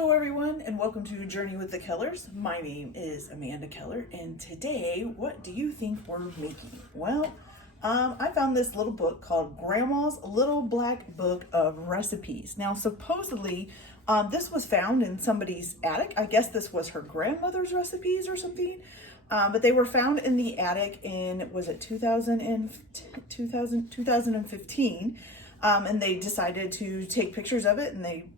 Hello everyone and welcome to Journey with the Kellers. My name is Amanda Keller and today what do you think we're making? Well, I found this little book called Grandma's Little Black Book of Recipes. Now supposedly this was found in somebody's attic. I guess this was her grandmother's recipes or something. But they were found in the attic in, was it 2015? And they decided to take pictures of it and they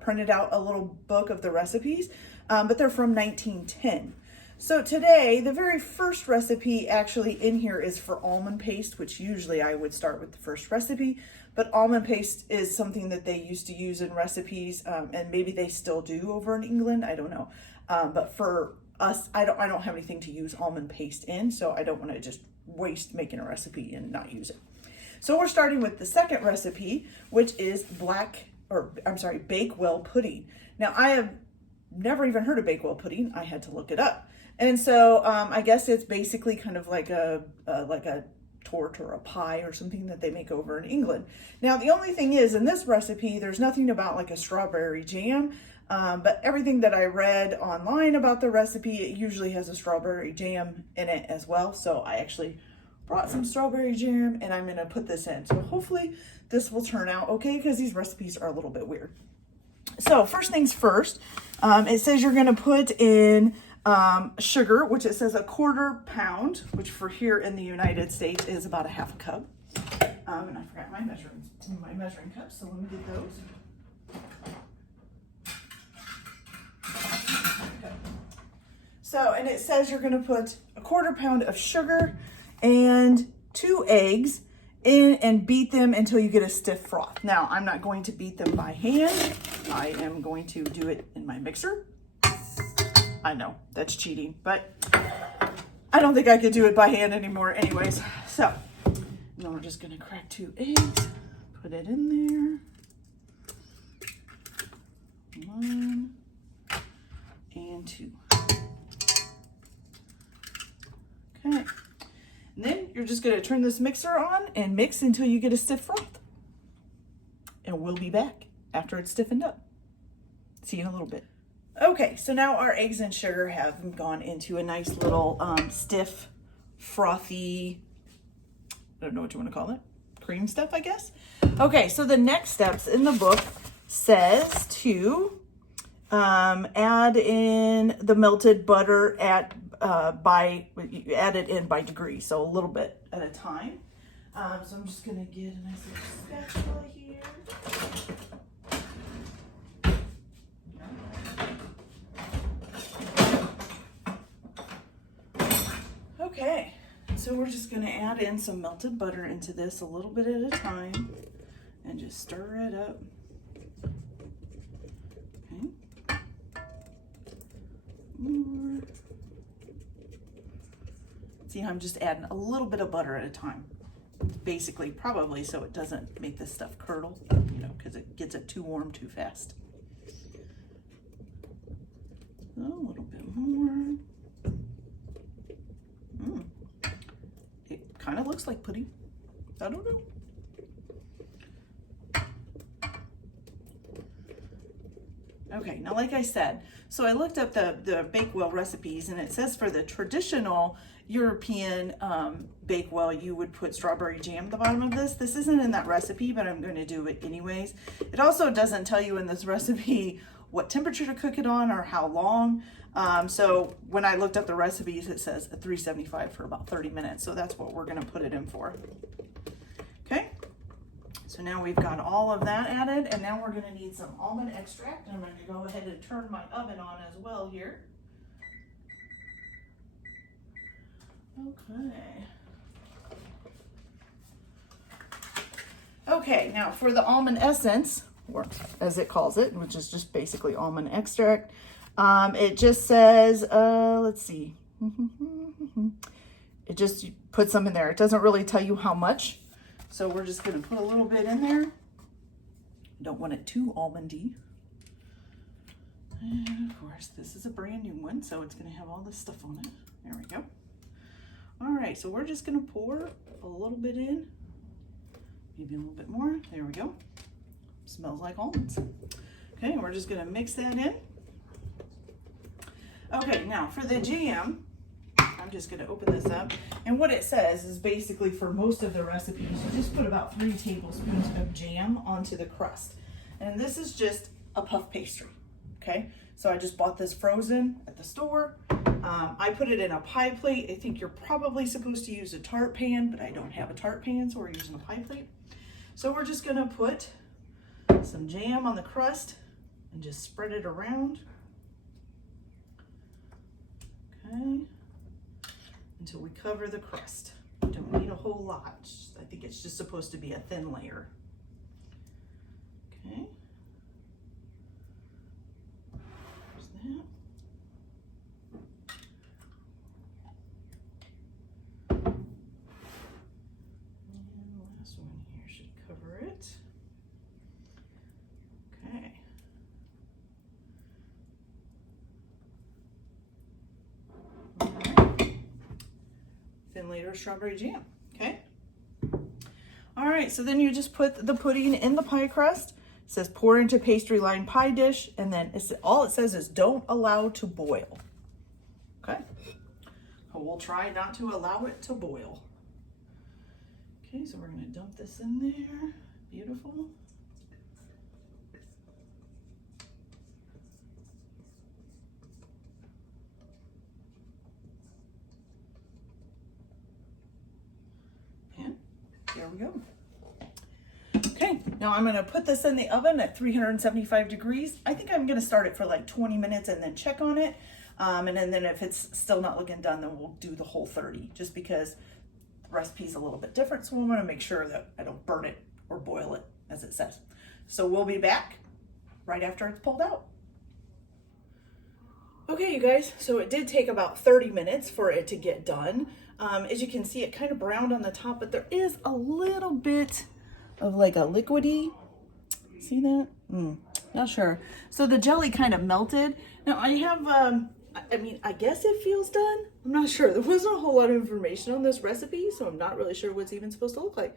printed out a little book of the recipes, but they're from 1910. So today, the very first recipe actually in here is for almond paste, which usually I would start with the first recipe, but almond paste is something that they used to use in recipes, and maybe they still do over in England, I don't know. But for us, I don't have anything to use almond paste in, so I don't want to just waste making a recipe and not use it. So we're starting with the second recipe, which is Bakewell Pudding. Now I have never even heard of Bakewell Pudding. I had to look it up. And so I guess it's basically kind of like a torte or a pie or something that they make over in England. Now the only thing is in this recipe, there's nothing about like a strawberry jam, but everything that I read online about the recipe, it usually has a strawberry jam in it as well. So I actually brought some strawberry jam and I'm gonna put this in. So hopefully this will turn out okay because these recipes are a little bit weird. So first things first, it says you're gonna put in sugar, which it says 1/4 pound, which for here in the United States is about 1/2 cup. And I forgot my measuring cups, so let me get those. Okay. So, and it says you're gonna put 1/4 pound of sugar and 2 eggs in and beat them until you get a stiff froth. Now, I'm not going to beat them by hand. I am going to do it in my mixer. I know, that's cheating, but I don't think I could do it by hand anymore anyways. So, now we're just gonna crack 2 eggs, put it in there. 1 and 2. Okay. And then you're just going to turn this mixer on and mix until you get a stiff froth. And we'll be back after it's stiffened up. See you in a little bit. Okay, so now our eggs and sugar have gone into a nice little stiff, frothy, I don't know what you want to call it, cream stuff, I guess. Okay, so the next steps in the book says to add in the melted butter add it in by degree, so a little bit at a time. So I'm just gonna get a nice little spatula here. Okay, so we're just gonna add in some melted butter into this a little bit at a time and just stir it up. Okay. More. See, I'm just adding a little bit of butter at a time. Basically, probably so it doesn't make this stuff curdle, you know, because it gets it too warm too fast. So, a little bit more. It kind of looks like pudding. I don't know. Okay, now like I said, so I looked up the Bakewell recipes and it says for the traditional European Bakewell, you would put strawberry jam at the bottom of this. This isn't in that recipe, but I'm going to do it anyways. It also doesn't tell you in this recipe what temperature to cook it on or how long. So when I looked up the recipes, it says at 375 for about 30 minutes. So that's what we're going to put it in for. Okay. So now we've got all of that added, and now we're going to need some almond extract. I'm going to go ahead and turn my oven on as well here. Okay. Okay, now for the almond essence, or as it calls it, which is just basically almond extract, it just says, let's see. It just puts some in there. It doesn't really tell you how much. So we're just going to put a little bit in there. Don't want it too almondy. And of course, this is a brand new one, so it's going to have all this stuff on it. There we go. All right, so we're just going to pour a little bit in. Maybe a little bit more. There we go. Smells like almonds. Okay, we're we're just gonna mix that in. Okay, now for the jam, I'm just gonna open this up. And what it says is basically for most of the recipes, you just put about 3 tablespoons of jam onto the crust. And this is just a puff pastry, okay? So I just bought this frozen at the store. I put it in a pie plate. I think you're probably supposed to use a tart pan, but I don't have a tart pan, so we're using a pie plate. So we're just gonna put some jam on the crust and just spread it around. Okay, until we cover the crust. Don't need a whole lot. I think it's just supposed to be a thin layer. Okay. There's that. And the last one here should cover it. Okay. Thin layer of strawberry jam, okay? All right, so then you just put the pudding in the pie crust. It says pour into pastry lined pie dish, and then all it says is don't allow to boil, okay? We'll try not to allow it to boil. Okay, so we're gonna dump this in there, beautiful. There we go. Okay, now I'm gonna put this in the oven at 375 degrees. I think I'm gonna start it for like 20 minutes and then check on it. And then if it's still not looking done, then we'll do the whole 30, just because the recipe's a little bit different. So I'm gonna make sure that I don't burn it or boil it, as it says. So we'll be back right after it's pulled out. Okay, you guys, so it did take about 30 minutes for it to get done. As you can see, it kind of browned on the top, but there is a little bit of like a liquidy. See that? Not sure. So the jelly kind of melted. Now I have, I mean, I guess it feels done. I'm not sure. There wasn't a whole lot of information on this recipe, so I'm not really sure what's even supposed to look like.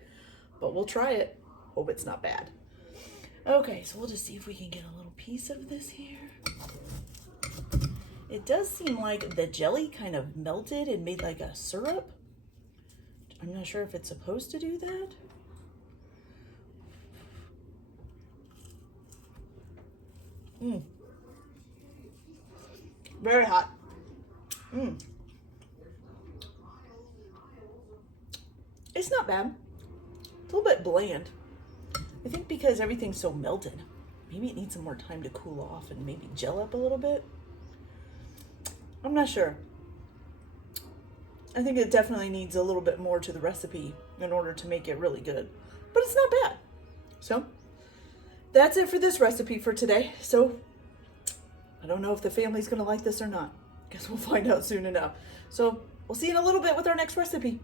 But we'll try it. Hope it's not bad. Okay, so we'll just see if we can get a little piece of this here. It does seem like the jelly kind of melted and made like a syrup. I'm not sure if it's supposed to do that. Very hot. It's not bad. It's a little bit bland. I think because everything's so melted, maybe it needs some more time to cool off and maybe gel up a little bit. I'm not sure. I think it definitely needs a little bit more to the recipe in order to make it really good, but it's not bad. So that's it for this recipe for today. So I don't know if the family's gonna like this or not. Guess we'll find out soon enough. So we'll see you in a little bit with our next recipe.